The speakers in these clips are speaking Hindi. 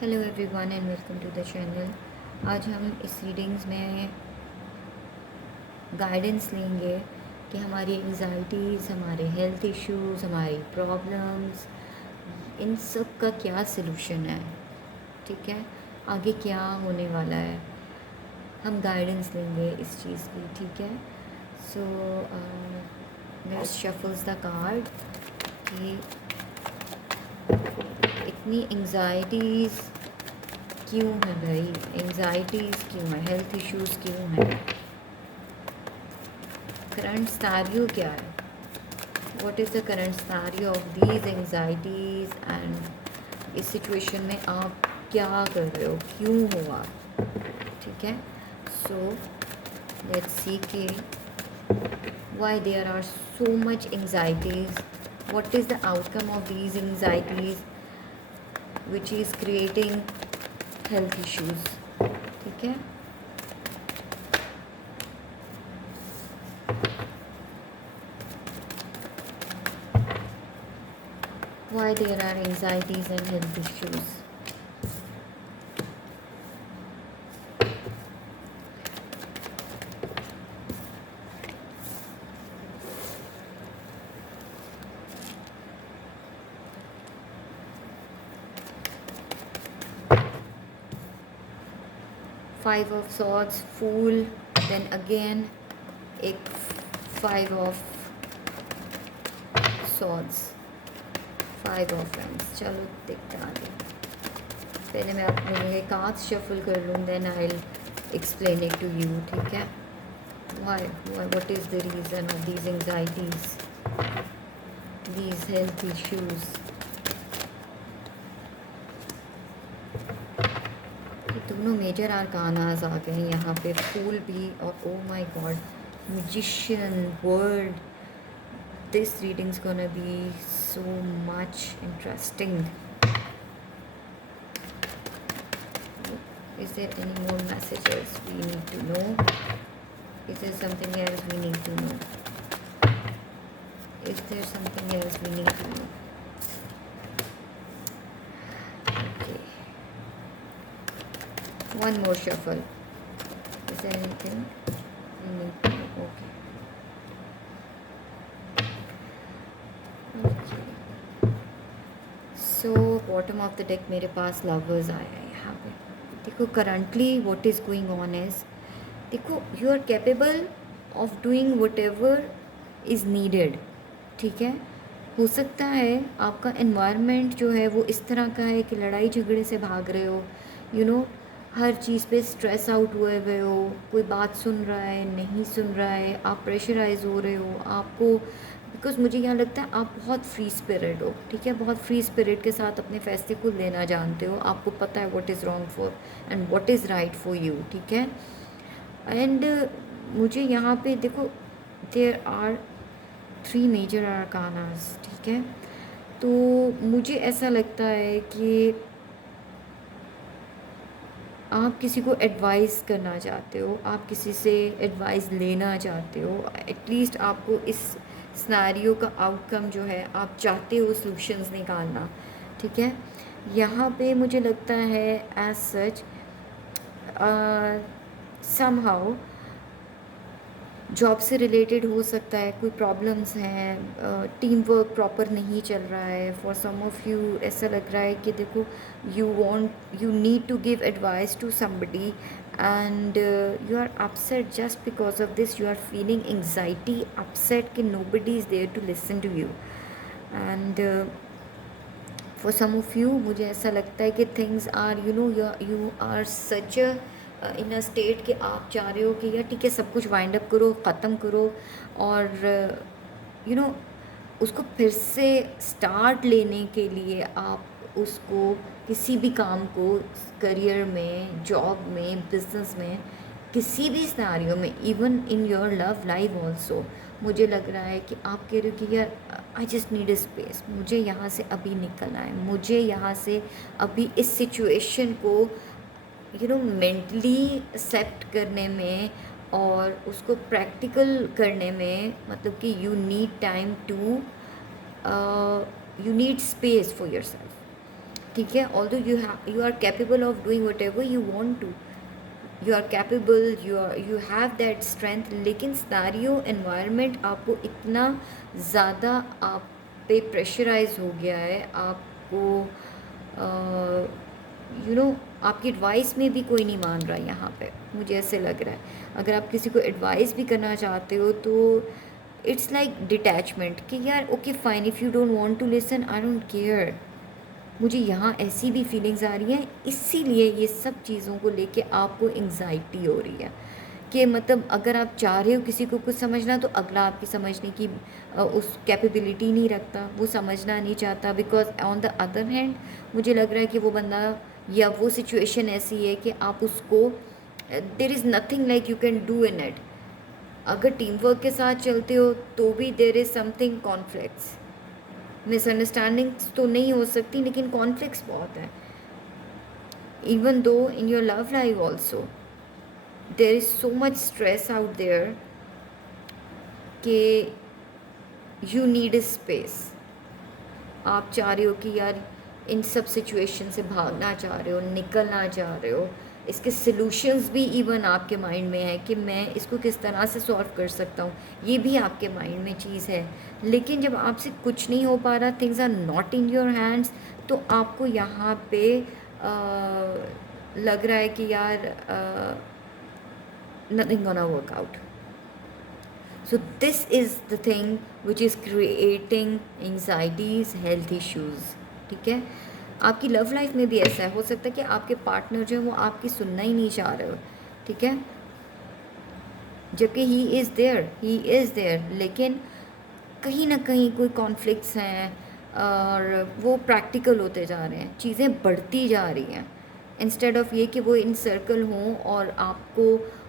Hello everyone and welcome to the channel. आज हम इस रीडिंग्स में गाइडेंस लेंगे कि हमारी एंजाइटीज़, हमारे हेल्थ इश्यूज़, हमारी प्रॉब्लम्स, इन सब का क्या सलूशन है। ठीक है, आगे क्या होने वाला है, हम गाइडेंस लेंगे इस चीज़ की। ठीक है, so let's shuffles the card कि इतनी एंजाइटीज़ क्यों है भाई, एंजाइटीज़ क्यों है, हेल्थ इश्यूज़ क्यों हैं, करंट सिनेरियो क्या है, what is the current scenario of these anxieties and इस सिचुएशन में आप क्या कर रहे हो, क्यों हो आप। ठीक है, सो लेट्स सी के why there are so much anxieties, what is the outcome of these anxieties which is creating health issues. ठीक है, why there are anxieties and health issues. 5 of swords, fool, then again एक 5 of swords, 5 of wands। चलो देखते हैं आगे। पहले मैं अपने कार्ड्स शफल कर लूँ, then I will explain it to you. ठीक है, why what is the reason of these anxieties, these health issues। ये दोनों मेजर आर्कानाज आ गए हैं यहाँ पे, फूल भी और oh my God magician word। this reading's gonna be so much interesting। is there any more messages we need to know, is there something else we need to know, is there something else we need to know। okay, one more shuffle, is there anything we need to know। okay, so bottom of the deck मेरे पास लवर्स आया है यहाँ पे। देखो currently what is going on is, देखो you are capable of doing whatever is needed. ठीक है, हो सकता है आपका एनवायरनमेंट जो है वो इस तरह का है कि लड़ाई झगड़े से भाग रहे हो, यू नो हर चीज़ पे स्ट्रेस आउट हुए हुए हो, कोई बात सुन रहा है नहीं सुन रहा है, आप प्रेशराइज हो रहे हो, आपको बिकॉज मुझे यहाँ लगता है आप बहुत फ्री स्पिरिट हो। ठीक है, बहुत फ्री स्पिरिट के साथ अपने फैसले को लेना जानते हो, आपको पता है what is wrong for and what is right for you. ठीक है, एंड मुझे यहाँ पे देखो देयर आर 3 मेजर आर्कानास। ठीक है, तो मुझे ऐसा लगता है कि आप किसी को एडवाइस करना चाहते हो, आप किसी से एडवाइस लेना चाहते हो, एटलीस्ट आपको इस सिनेरियो का आउटकम जो है आप चाहते हो सॉल्यूशंस निकालना। ठीक है, यहाँ पे मुझे लगता है एज सच समहाउ जॉब से रिलेटेड हो सकता है, कोई प्रॉब्लम्स हैं, टीम वर्क प्रॉपर नहीं चल रहा है। फॉर सम ऑफ यू ऐसा लग रहा है कि देखो you need to give advice to somebody and you are upset just because of this, you are feeling anxiety upset कि nobody is there to listen to you. And for some of you मुझे ऐसा लगता है कि things are you are such in a state कि आप चाह रहे हो कि यार ठीक है सब कुछ वाइंड अप करो, ख़त्म करो और उसको फिर से स्टार्ट लेने के लिए आप उसको किसी भी काम को करियर में, जॉब में, बिजनेस में, किसी भी सिनेरियो में, even in your love life also, मुझे लग रहा है कि आप कह रहे हो कि यार I just need a space, मुझे यहाँ से अभी निकलना है, मुझे यहाँ से अभी इस सिचुएशन को मेंटली एक्सेप्ट करने में और उसको प्रैक्टिकल करने में, मतलब कि you need time to you need space for yourself. ठीक है, although you are capable of doing whatever you want to, you are capable, you have that strength, लेकिन सिनेरियो एनवायरनमेंट आपको इतना ज़्यादा आप पे प्रेशराइज हो गया है, आपको आपकी एडवाइस में भी कोई नहीं मान रहा है यहाँ पे, मुझे ऐसे लग रहा है। अगर आप किसी को एडवाइस भी करना चाहते हो तो इट्स लाइक डिटैचमेंट कि यार okay fine, if you don't want to listen I don't care. मुझे यहाँ ऐसी भी फीलिंग्स आ रही हैं, इसीलिए ये सब चीज़ों को लेके आपको एंग्जाइटी हो रही है कि मतलब अगर आप चाह रहे हो किसी को कुछ समझना तो अगला आपकी समझने की उस कैपेबिलिटी नहीं रखता, वो समझना नहीं चाहता। Because on the other hand मुझे लग रहा है कि वो बंदा या वो सिचुएशन ऐसी है कि आप उसको देर is nothing like you can do in it. अगर टीम वर्क के साथ चलते हो तो भी there is something conflicts, misunderstandings तो नहीं हो सकती लेकिन कॉन्फ्लिक्ट्स बहुत हैं। Even though in your love life also there is so much stress out there कि यू नीड अ स्पेस। आप चाह रहे हो कि यार इन सब सिचुएशन से भागना चाह रहे हो, निकलना चाह रहे हो, इसके सॉल्यूशंस भी इवन आपके माइंड में है कि मैं इसको किस तरह से सॉल्व कर सकता हूँ, ये भी आपके माइंड में चीज़ है। लेकिन जब आपसे कुछ नहीं हो पा रहा, things are not in your hands, तो आपको यहाँ पे लग रहा है कि यार nothing gonna work out. So this is the thing which is creating anxieties, health issues. ठीक है, आपकी लव लाइफ में भी ऐसा है, हो सकता है कि आपके पार्टनर जो है वो आपकी सुनना ही नहीं चाह रहे हो, ठीक है, जबकि ही इज़ देयर, लेकिन कहीं ना कहीं कोई कॉन्फ्लिक्ट्स हैं और वो प्रैक्टिकल होते जा रहे हैं, चीज़ें बढ़ती जा रही हैं। इंस्टेड ऑफ ये कि वो इन सर्कल हों और आपको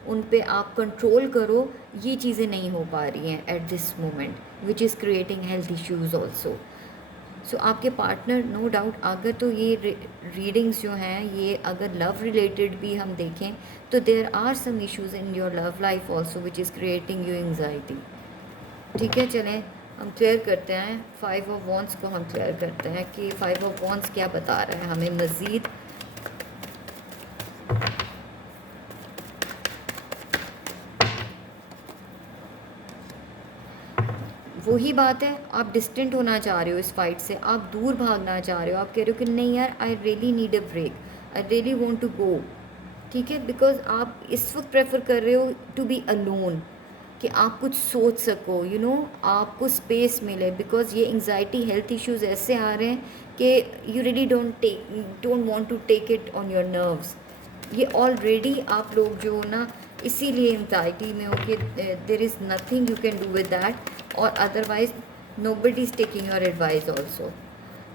उन पे आप कंट्रोल करो, ये चीज़ें नहीं हो पा रही हैं at this moment, which is creating health issues also. So आपके पार्टनर नो डाउट, अगर तो ये रीडिंग्स जो हैं ये अगर लव रिलेटेड भी हम देखें तो there are some issues in your love life also which is creating you anxiety. ठीक है, चलें हम क्लियर करते हैं, 5 ऑफ वॉन्ड्स को हम क्लियर करते हैं कि 5 ऑफ वॉन्ड्स क्या बता रहा है हमें मज़ीद। वही बात है, आप डिस्टेंट होना चाह रहे हो इस फाइट से, आप दूर भागना चाह रहे हो, आप कह रहे हो कि नहीं यार I really need a break, I really want to go. ठीक है, बिकॉज आप इस वक्त प्रेफर कर रहे हो टू बी अलोन, कि आप कुछ सोच सको, आपको स्पेस मिले। बिकॉज ये एंग्जाइटी हेल्थ इश्यूज़ ऐसे आ रहे हैं कि you really don't want to take it on your nerves. ये ऑलरेडी आप लोग जो हो ना इसीलिए एंग्जाइटी में हो कि there is nothing you can do with that, और otherwise nobody is taking your advice also.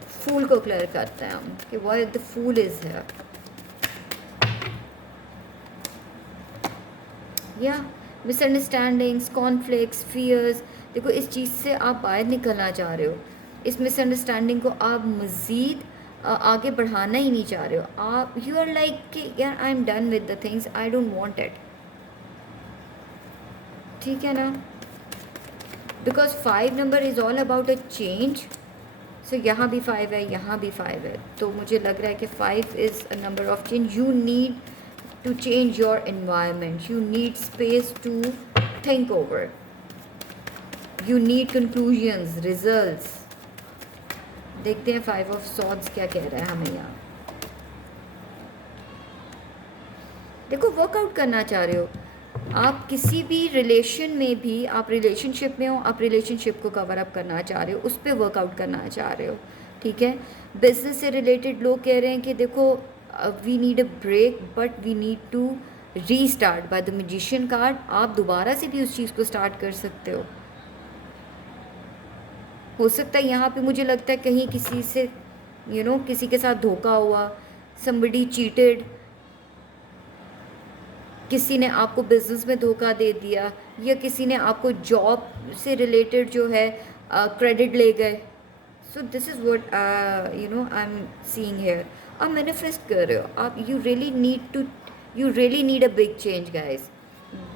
फूल को क्लियर करते हैं हम कि व्हाई द फूल इज़ है, या मिसअंडरस्टैंडिंग्स, कॉन्फ्लिक्ट्स, फियर्स। देखो इस चीज़ से आप बाहर निकलना चाह रहे हो, इस मिसअंडरस्टैंडिंग को आप मज़ीद आगे बढ़ाना ही नहीं चाह रहे हो। आप यू आर लाइक कि यार I am done with the things, I don't want it. ठीक है ना, because 5 number is all about a change. So यहाँ भी 5 है, यहाँ भी 5 है, तो मुझे लग रहा है कि 5 is a number of change. You need to change your environment, you need space to think over, you need conclusions, results। देखते हैं 5 of swords क्या कह रहा है हमें यहाँ। देखो वर्कआउट करना चाह रहे हो आप, किसी भी रिलेशन में भी, आप रिलेशनशिप में हो, आप रिलेशनशिप को कवर अप करना चाह रहे हो, उस पर वर्कआउट करना चाह रहे हो। ठीक है, बिजनेस से रिलेटेड लोग कह रहे हैं कि देखो we need a break but we need to restart by the magician card. आप दोबारा से भी उस चीज़ को स्टार्ट कर सकते हो सकता है यहाँ पे मुझे लगता है कहीं किसी से किसी के साथ धोखा हुआ, somebody चीटेड, किसी ने आपको बिजनेस में धोखा दे दिया, या किसी ने आपको जॉब से रिलेटेड जो है क्रेडिट ले गए। So this is what I am seeing here. आप मैनिफेस्ट कर रहे हो, आप you really need a big change guys.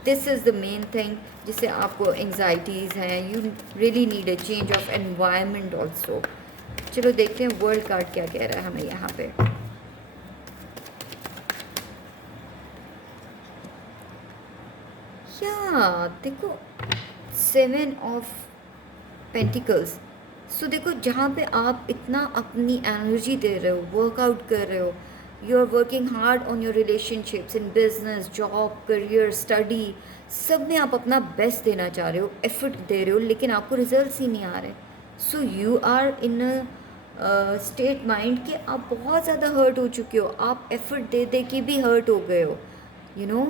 This is the main thing जिससे आपको एंग्जाइटीज़ हैं। You really need a change of environment also. चलो देखते हैं वर्ल्ड कार्ड क्या कह रहा है हमें यहाँ पे। या देखो 7 ऑफ पेंटिकल्स। सो देखो जहाँ पे आप इतना अपनी एनर्जी दे रहे हो, वर्कआउट कर रहे हो, you are working hard on your relationships, in business, job, career, study, सब में आप अपना बेस्ट देना चाह रहे हो, एफर्ट दे रहे हो, लेकिन आपको रिजल्ट्स ही नहीं आ रहे। So you are in state mind कि आप बहुत ज़्यादा हर्ट हो चुके हो, आप एफर्ट दे दे के भी हर्ट हो गए हो, you know,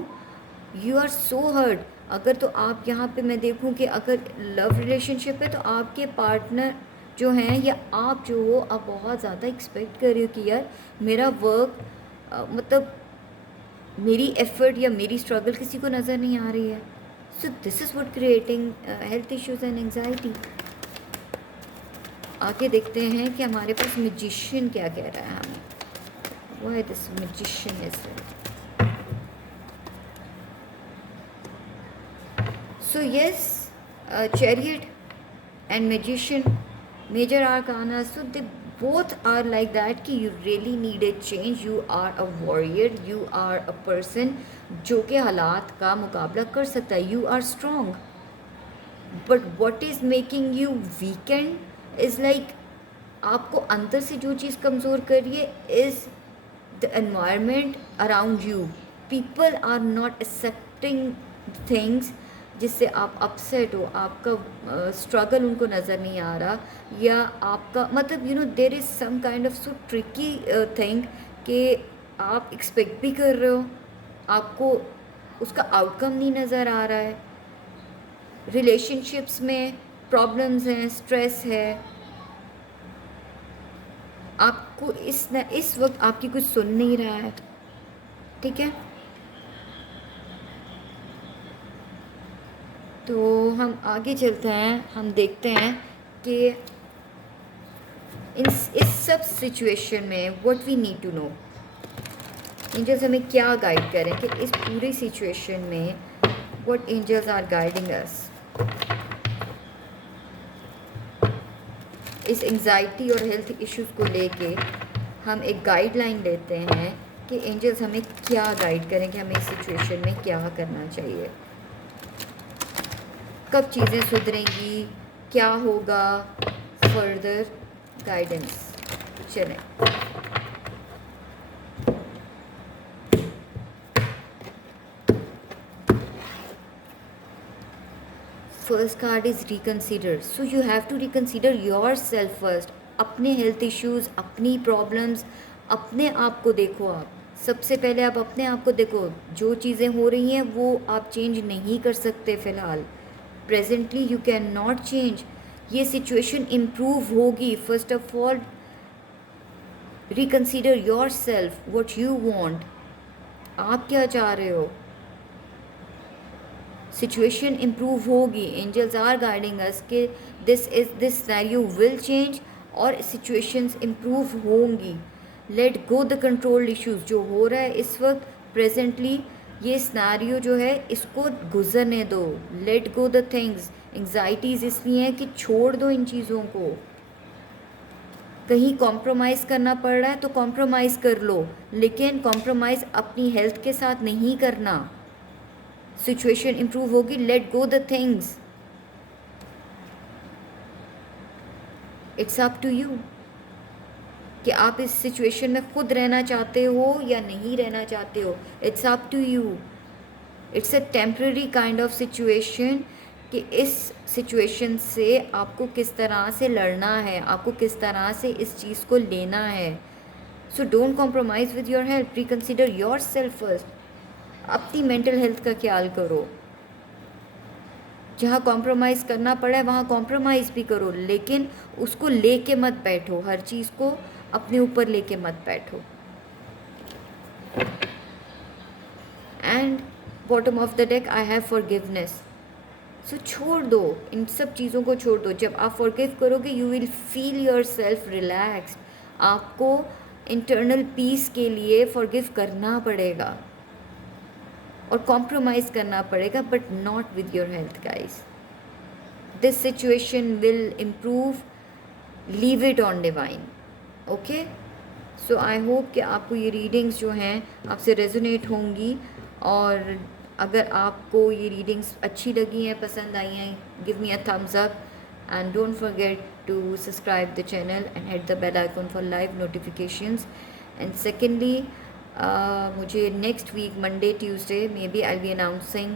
you are so hurt. अगर तो आप यहाँ पे मैं देखूँ कि अगर लव रिलेशनशिप है तो आपके पार्टनर जो हैं या आप जो हो, आप बहुत ज़्यादा एक्सपेक्ट कर रहे हो कि यार मेरा वर्क मतलब मेरी एफर्ट या मेरी स्ट्रगल किसी को नज़र नहीं आ रही है। सो this is what creating health issues and anxiety. आगे देखते हैं कि हमारे पास मैजिशियन क्या कह रहा है हमें। Why this magician is there. So yes, Chariot and Magician, major arcana, so they both are like that कि you really need a change. You are a warrior, you are a person जो के हालात का मुकाबला कर सकता है. You are strong. But what is making you weakened is like आपको अंदर से जो चीज़ कमज़ोर कर रही है is the environment around you. People are not accepting things जिससे आप अपसेट हो, आपका स्ट्रगल उनको नज़र नहीं आ रहा, या आपका मतलब you know there is some kind of so tricky thing कि आप एक्सपेक्ट भी कर रहे हो, आपको उसका आउटकम नहीं नज़र आ रहा है। रिलेशनशिप्स में प्रॉब्लम्स हैं, स्ट्रेस है, आपको इस वक्त आपकी कुछ सुन नहीं रहा है, ठीक है। तो हम आगे चलते हैं, हम देखते हैं कि इस सब सिचुएशन में what we need to know, angels हमें क्या गाइड करें कि इस पूरी सिचुएशन में what angels are guiding us. इस एंजाइटी और हेल्थ इश्यूज को लेके हम एक गाइडलाइन लेते हैं कि एंजल्स हमें क्या गाइड करें कि हमें इस सिचुएशन में क्या करना चाहिए, कब चीज़ें सुधरेंगी, क्या होगा, फर्दर गाइडेंस। चलें, first card is reconsider. So you have to reconsider yourself first. अपने हेल्थ इश्यूज़, अपनी प्रॉब्लम्स, अपने आप को देखो। आप सबसे पहले आप अपने आप को देखो। जो चीज़ें हो रही हैं वो आप चेंज नहीं कर सकते फ़िलहाल, presently you can not change. ये सिचुएशन इम्प्रूव होगी। First of all reconsider your self, what you want, आप क्या चाह रहे हो। सिचुएशन इम्प्रूव होगी। एंजल्स आर गाइडिंग अस कि दिस सिनेरियो विल चेंज और सिचुएशंस इम्प्रूव होंगी। Late go the control issues. जो हो रहा है इस वक्त प्रेजेंटली, ये सिनेरियो जो है इसको गुजरने दो। Late go the things. Anxieties इसलिए हैं कि छोड़ दो इन चीज़ों को। कहीं कॉम्प्रोमाइज़ करना पड़ रहा है तो कॉम्प्रोमाइज़ कर लो, लेकिन कॉम्प्रोमाइज़ अपनी हेल्थ के साथ नहीं करना। सिचुएशन इम्प्रूव होगी। Let go the things. It's up to you कि आप इस सिचुएशन में खुद रहना चाहते हो या नहीं रहना चाहते हो। It's up to you. It's a temporary kind of situation कि इस सिचुएशन से आपको किस तरह से लड़ना है, आपको किस तरह से इस चीज़ को लेना है। So don't compromise with your health. Reconsider yourself first. अपनी मेंटल हेल्थ का ख्याल करो। जहाँ कॉम्प्रोमाइज़ करना पड़ा है वहाँ कॉम्प्रोमाइज़ भी करो, लेकिन उसको लेके मत बैठो। हर चीज़ को अपने ऊपर लेके मत बैठो। And bottom of the deck I have forgiveness. So छोड़ दो, इन सब चीज़ों को छोड़ दो। जब आप फॉरगिव करोगे you will feel your self relaxed. आपको इंटरनल पीस के लिए फॉरगिव करना पड़ेगा और कॉम्प्रोमाइज़ करना पड़ेगा, but not with your health guys. This situation will improve leave it on divine. Okay, so I hope कि आपको ये रीडिंग्स जो हैं आपसे रेजोनेट होंगी, और अगर आपको ये रीडिंग्स अच्छी लगी हैं, पसंद आई हैं, give me a thumbs up and don't forget to subscribe the channel and hit the bell icon for live notifications. And secondly, मुझे next week Monday Tuesday maybe I be announcing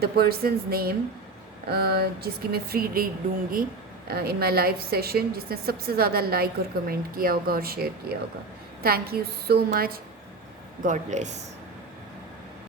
the person's name जिसकी मैं फ्री रीड दूँगी इन माई लाइव सेशन, जिसने सबसे ज़्यादा लाइक और कमेंट किया होगा और शेयर किया होगा. Thank you so much. God bless.